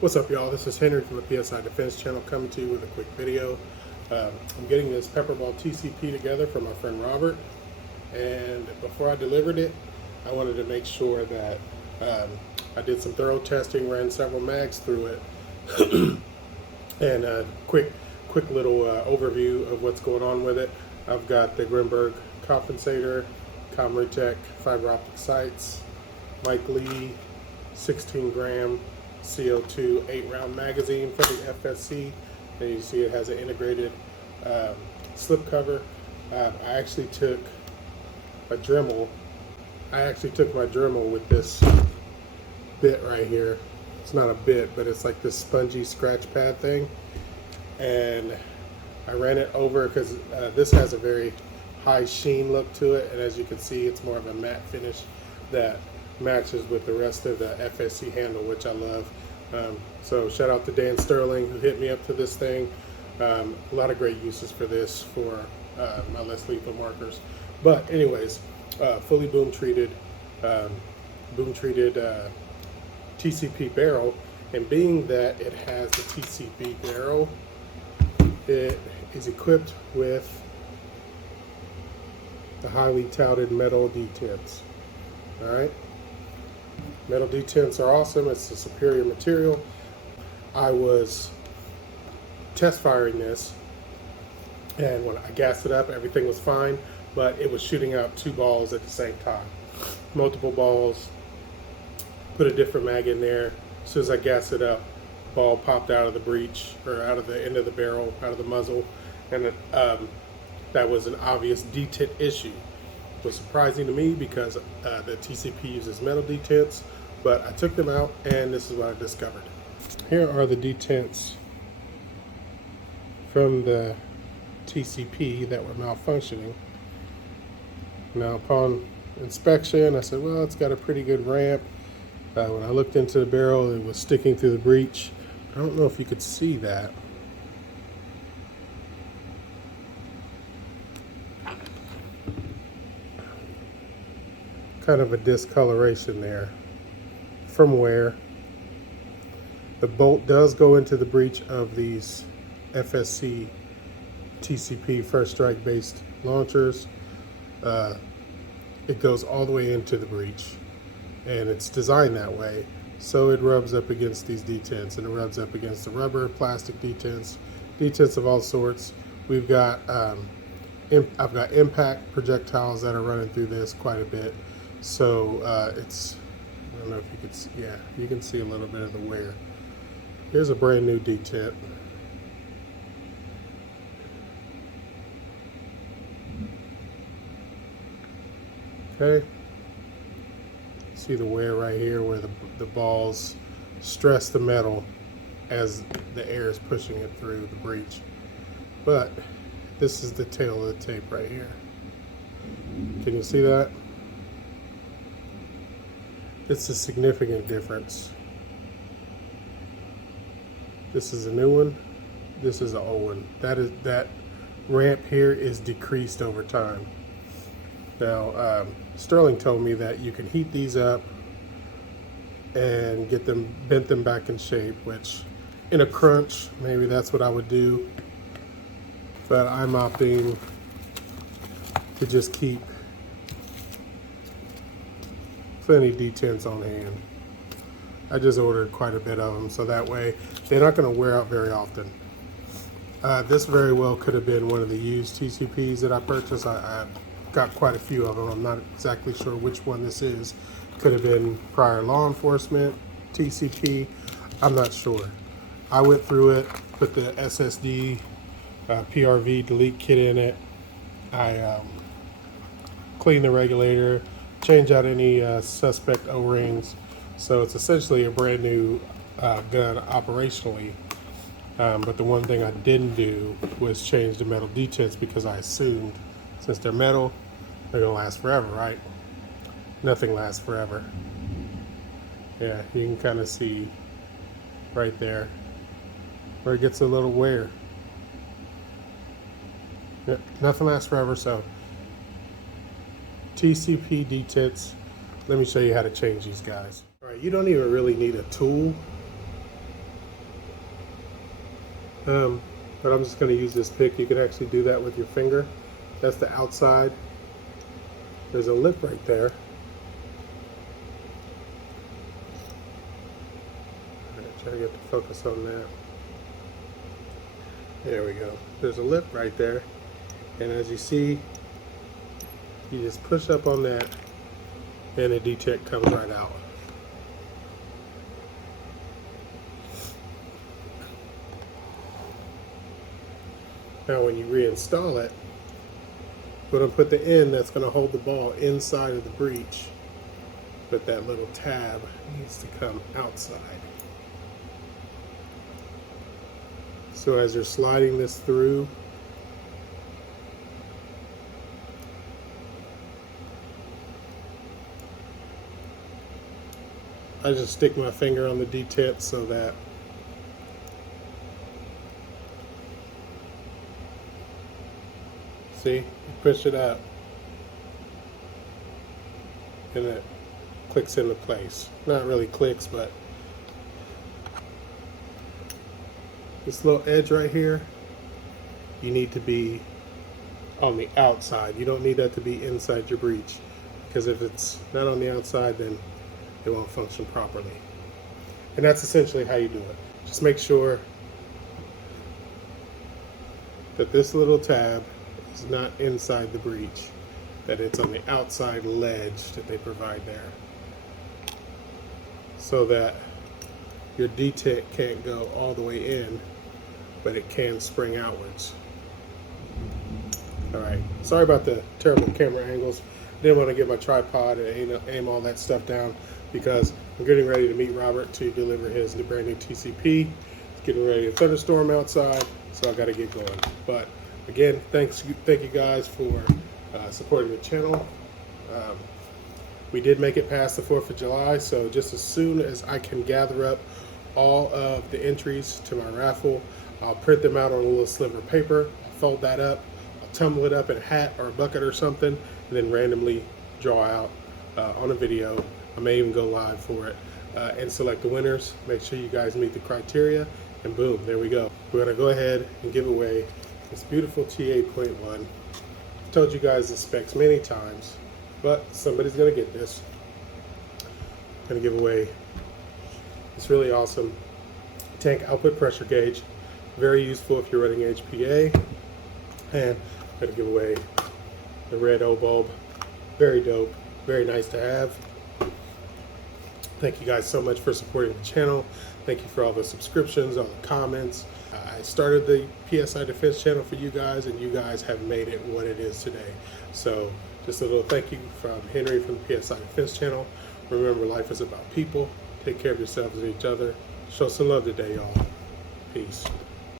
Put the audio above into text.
What's up, y'all? This is Henry from the PSI Defense Channel coming to you with a quick video. I'm getting this Pepperball TCP together for my friend Robert, and before I delivered it, I wanted to make sure that I did some thorough testing, ran several mags through it, and a quick little overview of what's going on with it. I've got the Grimberg compensator, Comritech fiber optic sights, Mike Lee 16 gram CO2 8-round magazine for the FSC, and you see it has an integrated slip cover. I actually took a Dremel. My Dremel with this bit right here. It's not a bit, but it's like this spongy scratch pad thing, and I ran it over because this has a very high sheen look to it, and as you can see, it's more of a matte finish that matches with the rest of the FSC handle, which I love. So shout out to Dan Sterling who hit me up to this thing. A lot of great uses for this for my less lethal markers. But anyways, fully boom treated TCP barrel, and being that it has the TCP barrel, it is equipped with the highly touted metal detents. All right. Metal detents are awesome. It's a superior material. I was test firing this, and when I gassed it up, everything was fine, but it was shooting out two balls at the same time. Multiple balls. Put a different mag in there. As soon as I gassed it up, ball popped out of the breech, or out of the end of the barrel, out of the muzzle, and that was an obvious detent issue. It was surprising to me because the TCP uses metal detents, but I took them out, and this is what I discovered. Here are the detents from the TCP that were malfunctioning. Now, upon inspection, I said, well, it's got a pretty good ramp. When I looked into the barrel, it was sticking through the breech. I don't know if you could see that. Kind of a discoloration there from wear. The bolt does go into the breech of these FSC TCP first strike based launchers. It goes all the way into the breech, and it's designed that way so it rubs up against these detents, and it rubs up against the rubber, plastic detents of all sorts. We've got I've got impact projectiles that are running through this quite a bit. So it's, I don't know if you can see, yeah, you can see a little bit of the wear. Here's a brand new detent. Okay. See the wear right here where the balls stress the metal as the air is pushing it through the breech. But this is the tail of the tape right here. Can you see that? It's a significant difference. This is a new one. This is an old one. That ramp here is decreased over time. Now, Sterling told me that you can heat these up and bent them back in shape, which in a crunch, maybe that's what I would do. But I'm opting to just keep plenty detents on hand. I just ordered quite a bit of them, so that way they're not going to wear out very often. This very well could have been one of the used TCPs that I purchased. I got quite a few of them. I'm not exactly sure which one this is. Could have been prior law enforcement TCP. I'm not sure. I went through it, put the SSD PRV delete kit in it. I cleaned the regulator, change out any suspect O-rings. So it's essentially a brand new gun operationally. But the one thing I didn't do was change the metal detents, because I assumed since they're metal, they're gonna last forever, right? Nothing lasts forever. Yeah, you can kind of see right there where it gets a little wear. Yep, nothing lasts forever, so TCP detents. Let me show you how to change these guys. All right, you don't even really need a tool But I'm just going to use this pick. You can actually do that with your finger. That's the outside. There's a lip right there. Try to get the focus on that. There we go. There's a lip right there. And as you see, you just push up on that and the detect comes right out. Now when you reinstall it, we're going to put the end that's going to hold the ball inside of the breech, but that little tab needs to come outside. So as you're sliding this through, I just stick my finger on the detent so that see, you push it up and it clicks into place. Not really clicks, but this little edge right here, you need to be on the outside. You don't need that to be inside your breech, because if it's not on the outside, then it won't function properly. And that's essentially how you do it. Just make sure that this little tab is not inside the breech, that it's on the outside ledge that they provide there, so that your detent can't go all the way in, but it can spring outwards. Alright, sorry about the terrible camera angles. Didn't want to get my tripod and aim all that stuff down, because I'm getting ready to meet Robert to deliver his brand new TCP. It's getting ready to thunderstorm outside, so I got to get going. But again, thank you guys for supporting the channel. We did make it past the 4th of July, so just as soon as I can gather up all of the entries to my raffle, I'll print them out on a little sliver of paper, fold that up, I'll tumble it up in a hat or a bucket or something, and then randomly draw out on a video. I may even go live for it and select the winners. Make sure you guys meet the criteria, and boom, there we go. We're going to go ahead and give away this beautiful T8.1. Told you guys the specs many times, but somebody's going to get this. I'm going to give away this really awesome tank output pressure gauge. Very useful if you're running HPA. And I'm going to give away the red O bulb. Very dope. Very nice to have. Thank you guys so much for supporting the channel. Thank you for all the subscriptions, all the comments. I started the PSI Defense channel for you guys, and you guys have made it what it is today. So just a little thank you from Henry from the PSI Defense channel. Remember, life is about people. Take care of yourselves and each other. Show some love today, y'all. Peace.